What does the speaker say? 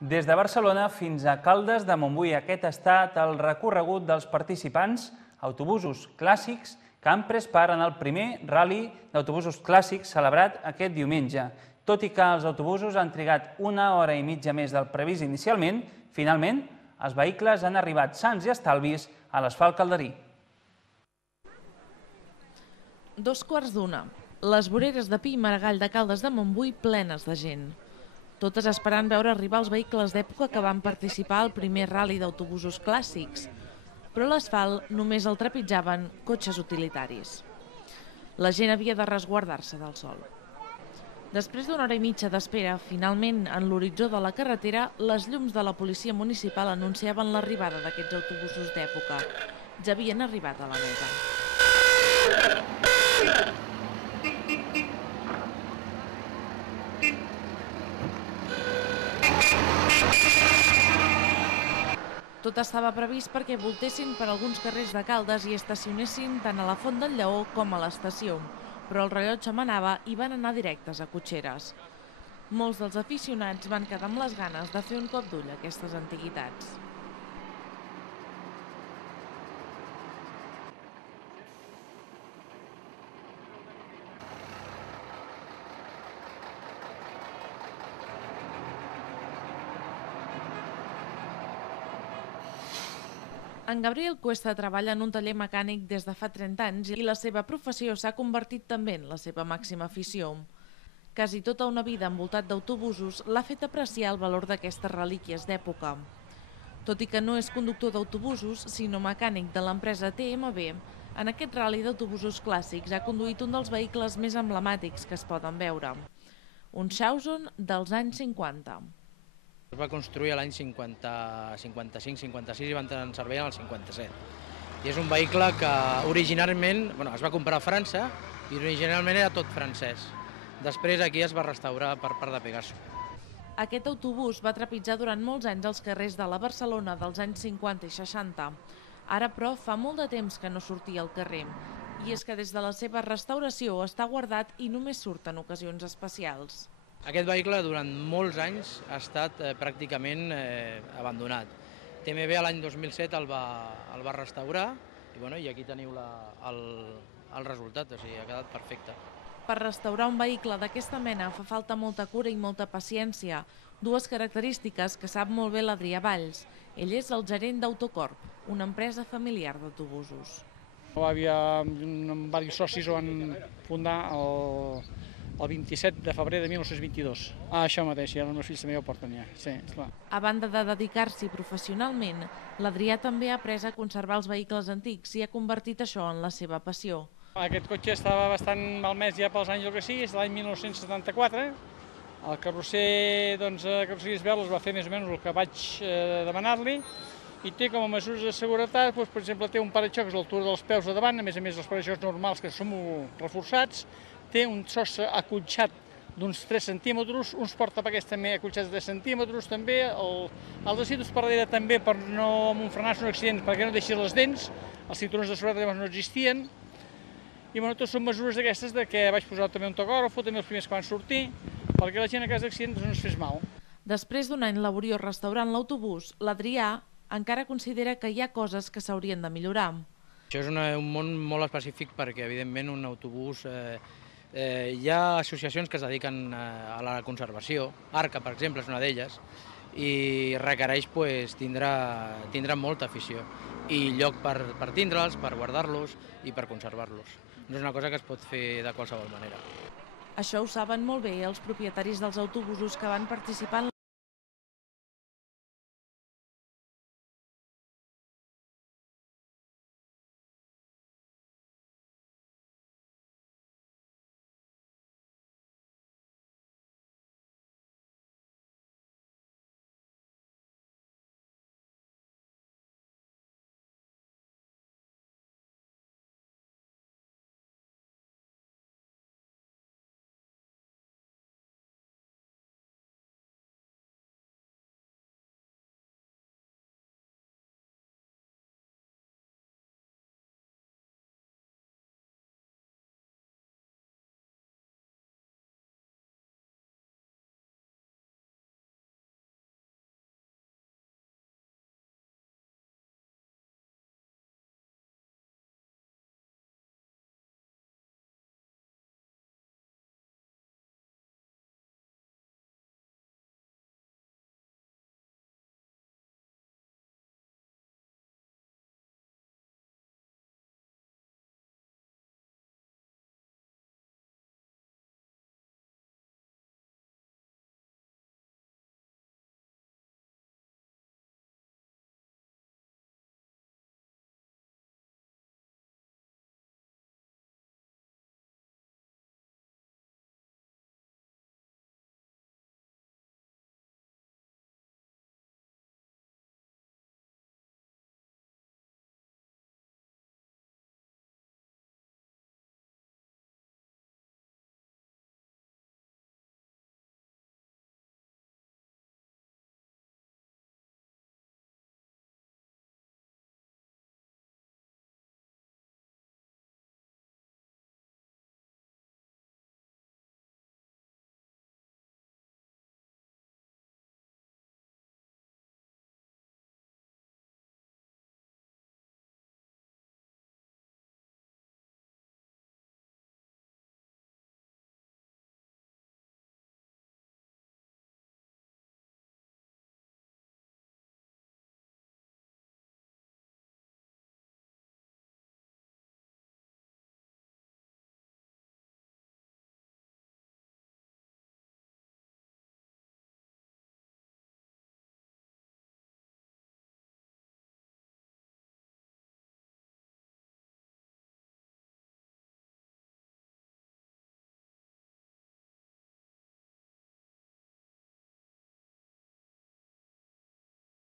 Des de Barcelona fins a Caldes de Montbui, aquest ha estat el recorregut dels participants, autobusos clàssics que han pres part en el primer rally d'autobusos clàssics celebrat aquest diumenge. Tot i que els autobusos han trigat 1 hora i mitja més del previst inicialment, finalment els vehicles han arribat sans i estalvis a l'asfalt calderí. 2:15. Les voreres de Pi i Maragall de Caldes de Montbui plenes de gent. Totes esperant veure arribar els vehicles d'època que van participar al primer rally d'autobusos clàssics, però l'asfalt només el trepitjaven cotxes utilitaris. La gent havia de resguardar-se del sol. Després d'1 hora i mitja d'espera, finalment, en l'horitzó de la carretera, les llums de la policia municipal anunciaven l'arribada d'aquests autobusos d'època. Ja havien arribat a la meta. Tot estava previst perquè voltessin per alguns carrers de Caldes i estacionessin tant a la Font del Lleó com a l'estació, però el rellotge manava i van anar directes a cotxeres. Molts dels aficionats van quedar amb les ganes de fer un cop d'ull a aquestes antiguitats. En Gabriel Cuesta treballa en un taller mecànic des de fa 30 anys i la seva professió s'ha convertit també en la seva màxima afició. Quasi tota una vida envoltat d'autobusos l'ha fet apreciar el valor d'aquestes relíquies d'època. Tot i que no és conductor d'autobusos, sinó mecànic de l'empresa TMB, en aquest rally d'autobusos clàssics ha conduït un dels vehicles més emblemàtics que es poden veure, un Shawson dels anys 50. Es va construir l'any 55-56 i va entrar en servei en el 57. I és un vehicle que originalment es va comprar a França i originalment era tot francès. Després aquí es va restaurar per part de Pegaso. Aquest autobús va trepitjar durant molts anys els carrers de la Barcelona dels anys 50 i 60. Ara, però, fa molt de temps que no sortia al carrer. I és que des de la seva restauració està guardat i només surt en ocasions especials. Aquest vehicle durant molts anys ha estat pràcticament abandonat. TMB l'any 2007 el va restaurar i aquí teniu el resultat, o sigui, ha quedat perfecte. Per restaurar un vehicle d'aquesta mena fa falta molta cura i molta paciència, dues característiques que sap molt bé l'Adrià Valls. Ell és el gerent d'Autocorp, una empresa familiar d'autobusos. Diversos socis ho van fundar el 27 de febrer de 1922. Això mateix, ja els meus fills també ho porten ja. Sí, esclar. A banda de dedicar-s'hi professionalment, l'Adrià també ha après a conservar els vehicles antics i ha convertit això en la seva passió. Aquest cotxe estava bastant malmès ja pels anys que sí, és de l'any 1974. El carrosser, carrosseries Velos va fer més o menys el que vaig demanar-li i té com a mesures de seguretat, per exemple, té un paraxocs a l'altura dels peus a davant, a més els paraxocs normals que són reforçats, té un sostre acotxat d'uns 3 centímetres, uns portapaquets també acotxats de 3 centímetres, també el de cinturons per darrere també per no enfrenar-se un accident, perquè no deixi les dents, els cinturons de seguretat no existien, i tot són mesures d'aquestes que vaig posar també un tacògrafo, també els primers que van sortir, perquè la gent a cas d'accidents no es fes mal. Després d'un any laboriós restaurant l'autobús, l'Adrià encara considera que hi ha coses que s'haurien de millorar. Això és un món molt específic perquè, evidentment, un autobús hi ha associacions que es dediquen a la conservació, Arca, per exemple, és una d'elles, i requereix tindre molta afició i lloc per tindre'ls, per guardar-los i per conservar-los. No és una cosa que es pot fer de qualsevol manera. Això ho saben molt bé els propietaris dels autobusos que van participar en